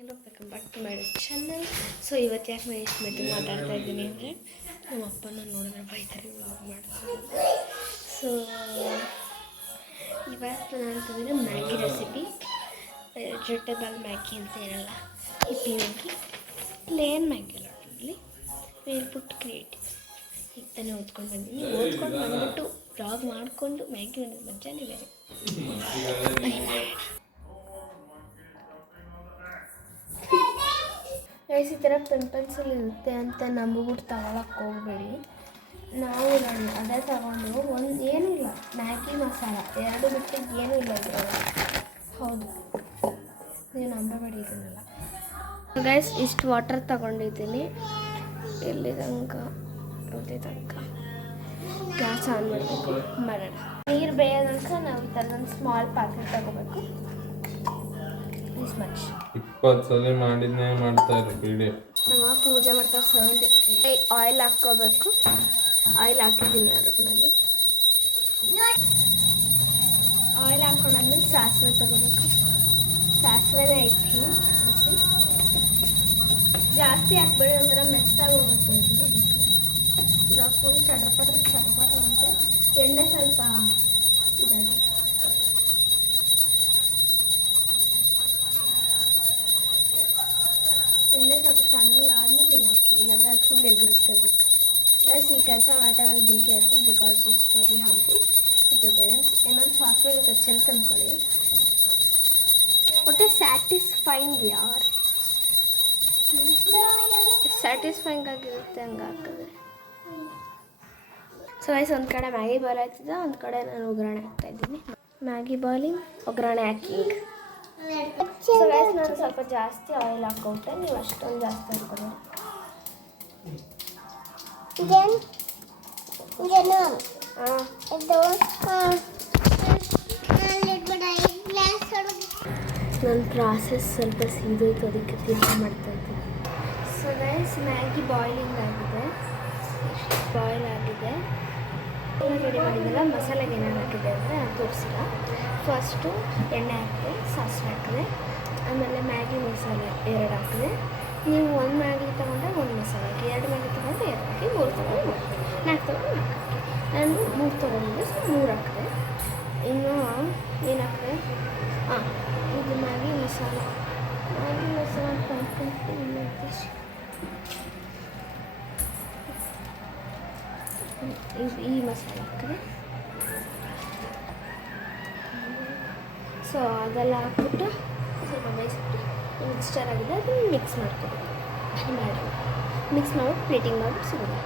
Hello welcome back to my channel. So ಇವತ್ತು ಯಾಕೆ ನಾನು ಇಷ್ಟು ಮೆದು ಮಾತಾಡ್ತಾ ಇದ್ದೀನಿ ಅಂದರೆ ನಮ್ಮ ಅಪ್ಪನ ನೋಡಿದ್ರೆ ಬೈತಾರೆ ವ್ಲಾಗ್ ಮಾಡ್ತಾರೆ. ಸೊ ಇವತ್ತು ನಾನು ತಂದಿರೋ ಮ್ಯಾಗಿ ರೆಸಿಪಿ, ವೆಜಿಟೇಬಲ್ ಮ್ಯಾಗಿ ಅಂತ ಇರಲ್ಲ, ಹಿಪ್ಪಿ ಮ್ಯಾಗಿ, ಪ್ಲೇನ್ ಮ್ಯಾಗಿ ಅಲ್ಲ, ಟೋಟಲಿ ಹೇಳ್ಬಿಟ್ಟು ಕ್ರಿಯೇಟಿವ್. ಈಗ ತಾನೇ ಓದ್ಕೊಂಡು ಬಂದಿದ್ದೀನಿ. ಓದ್ಕೊಂಡು ಬಂದ್ಬಿಟ್ಟು ವ್ಲಾಗ್ ಮಾಡಿಕೊಂಡು ಮ್ಯಾಗಿ ಒಂದು ಮಜಾನೇ ಬೇರೆ. ಈ ಥರ ಪಿಂಪಲ್ಸಲ್ಲಿ ಇರುತ್ತೆ ಅಂತ ನಂಬಿಬಿಟ್ಟು ತಗೊಳಕ್ಕೆ ಹೋಗಬೇಡಿ. ನಾವು ಅದೇ ತಗೊಂಡು ಏನೂ ಇಲ್ಲ, ಮ್ಯಾಗಿ ಮಸಾಲ ಎರಡು ಬಿಟ್ಟು ಏನೂ ಇಲ್ಲ ಇದರಲ್ಲಿ. ಹೌದು, ನೀವು ನಂಬಬೇಡಿ ಇದನ್ನೆಲ್ಲ. ಗೈಸ್, ಇಷ್ಟು ವಾಟರ್ ತಗೊಂಡಿದ್ದೀನಿ. ಇಲ್ಲಿ ತನಕ ಗ್ಯಾಸ್ ಆನ್ ಮಾಡಬೇಕು, ಮಾಡೋಣ. ನೀರು ಬೇಯೋ ತನಕ ನಾವು ಈ ಥರದೊಂದು ಸ್ಮಾಲ್ ಪ್ಯಾಕೆಟ್ ತಗೋಬೇಕು. 20 ಸಲ ಮಾಡಿದ್ನೇ ಮಾಡ್ತಾ ಇರೋ ನಮ್ಮ ಪೂಜೆ ಮಾಡ್ತಾ ಸೌಂಡ್. ಆಯಿಲ್ ಹಾಕ್ಕೋಬೇಕು. ಆಯಿಲ್ ಹಾಕಿದ್ದೀನಿ ಅದರಲ್ಲಿ. ಆಯಿಲ್ ಹಾಕ್ಕೊಂಡಾದ್ಮೇಲೆ ಸಾಸಿವೆ ತಗೋಬೇಕು. ಸಾಸಿವೆನೇ ಐ ಥಿಂಕ್ ಜಾಸ್ತಿ ಹಾಕ್ಬೇಡಿ, ಒಂಥರ ಮೆಸ್ಸಾಗಿ ಹೋಗುತ್ತೆ ಇದು. ಅದಕ್ಕೆ ಇವಾಗ ಫುಲ್ ಚಟಪಟ ಅಂತ ಎಣ್ಣೆ ಸ್ವಲ್ಪ ಇದಾಗಿ ಎಣ್ಣೆ ಸ್ವಲ್ಪ ಸಣ್ಣಗೆ ಆದಮೇಲೆ ನೀವು ಹಾಕಿ, ಇಲ್ಲಾಂದರೆ ಅದು ಫುಲ್ ಎಗರುತ್ತೆ. ಅದಕ್ಕೆ ಪ್ಲಸ್ ಈ ಕೆಲಸ ಮಾಡೋ be careful because it's very harmful with your parents. ಏನೊಂದು ಸಾಫ್ಟ್ವೇರ್ ಸಚ್ಚಲ್ ತಂದ್ಕೊಳ್ಳಿ. ಒಟ್ಟೆ ಸ್ಯಾಟಿಸ್ಫೈಂಗ್ ಯಾರು ಸ್ಯಾಟಿಸ್ಫೈಂಗ್ ಆಗಿರುತ್ತೆ ಹಂಗೆ ಹಾಕಿದ್ರೆ. ಸೊ ವಯಸ್ಸು ಒಂದು ಕಡೆ ಮ್ಯಾಗಿ ಬಾಯ್ಲ್ ಆಗ್ತಿದ್ದೆ, ಒಂದು ಕಡೆ ನಾನು ಒಗ್ಗರಣೆ ಹಾಕ್ತಾಯಿದ್ದೀನಿ. ಮ್ಯಾಗಿ ಬಾಯ್ಲಿಂಗ್, ಒಗ್ಗರಣೆ ಹಾಕಿಂಗ್. ಸೊ ಗೈಸ್, ನಾನು ಸ್ವಲ್ಪ ಜಾಸ್ತಿ ಆಯಿಲ್ ಹಾಕ್ಕೊಟ್ಟೆ, ನೀವು ಅಷ್ಟೊಂದು ಜಾಸ್ತಿ ಹಾಕ್ಕೊಳ್ಳಿ. ನನ್ನ ಪ್ರಾಸೆಸ್ ಸ್ವಲ್ಪ ಸೀದೋಯ್ತು, ಅದಕ್ಕೆ ತಿರ್ಗಿ ಮಾಡ್ತಾಯಿದ್ದೆ. ಸೊ ಗೈಸ್, ಮ್ಯಾಗಿ ಬಾಯ್ಲಿಂಗ್ ಆಗಿದೆ, ಬಾಯ್ಲ್ ಆಗಿದೆ. ರೆಡಿ ಮಾಡಿದ್ದೆಲ್ಲ ಮಸಾಲೆಗೆ ಏನೇನು ಹಾಕಿದೆ ಅಂದರೆ ಅದು ತೋರಿಸಿಲ್ಲ. ಫಸ್ಟು ಎಣ್ಣೆ ಹಾಕಿದೆ, ಸಾಸಿವೆ ಹಾಕಿದೆ, ಆಮೇಲೆ ಮ್ಯಾಗಿ ಮಸಾಲೆ 2 ಹಾಕಿದೆ. ನೀವು 1 ಮ್ಯಾಗಿ ತೊಗೊಂಡ್ರೆ 1 ಮಸಾಲೆ ಹಾಕಿ, 2 ಮ್ಯಾಗಿ ತೊಗೊಂಡ್ರೆ 2 ಹಾಕಿ, 3 ತೊಗೊಂಡ್ರೆ 4 ತೊಗೊಂಡ್ರೆ 4 ಹಾಕಿ. ನಾನು 3 ತೊಗೊಂಡಿದ್ದೆ, ಸೊ 3 ಹಾಕಿದೆ. ಇನ್ನು ಏನು ಹಾಕಿದೆ? ಇದು ಮ್ಯಾಗಿ ಮಸಾಲ ಈ ಮಸಾಲೆ ಹಾಕಿದೆ. ಸೊ ಅದೆಲ್ಲ ಹಾಕ್ಬಿಟ್ಟು ಸ್ವಲ್ಪ ಬೇಯಿಸ್ಬಿಟ್ಟು ಮಿಕ್ಸ್ಚರ್ ಆಗಿದೆ, ಅದನ್ನು ಮಿಕ್ಸ್ ಮಾಡ್ಕೊಬೇಕು. ಮಿಕ್ಸ್ ಮಾಡ್ಬಿಟ್ಟು ಪ್ಲೇಟಿಂಗ್ ಮಾಡಿಬಿಟ್ಟು ಸಿಗೋದು.